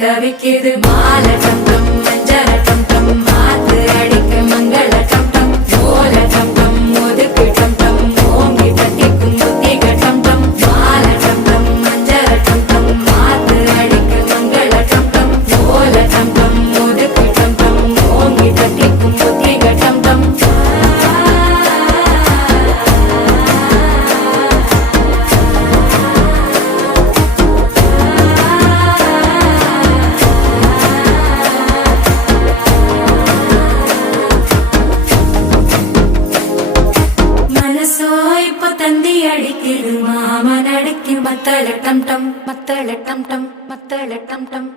தவிக்குது மால டம் டம் மஞ்சள டம் டம் மாத்து அடிக்க மங்கள டம் டம் ஓல டம் டம் ஒதுக்கு டம் டம் ஓங்கி தட்டிக்கும் புத்திக டம் டம் மால டம் டம் மஞ்சள டம் டம் மாத்து அடிக்க மங்கள டம் டம் ஓல டம் டம் ஒதுக்கு டம் டம் ஓங்கி தட்டிக்கும் புத்திக டம் டம் தந்தி அடிக்குது மாமன் அடிக்கு மத்தள டம் டம் மத்தள டம் டம் மத்தள டம் டம்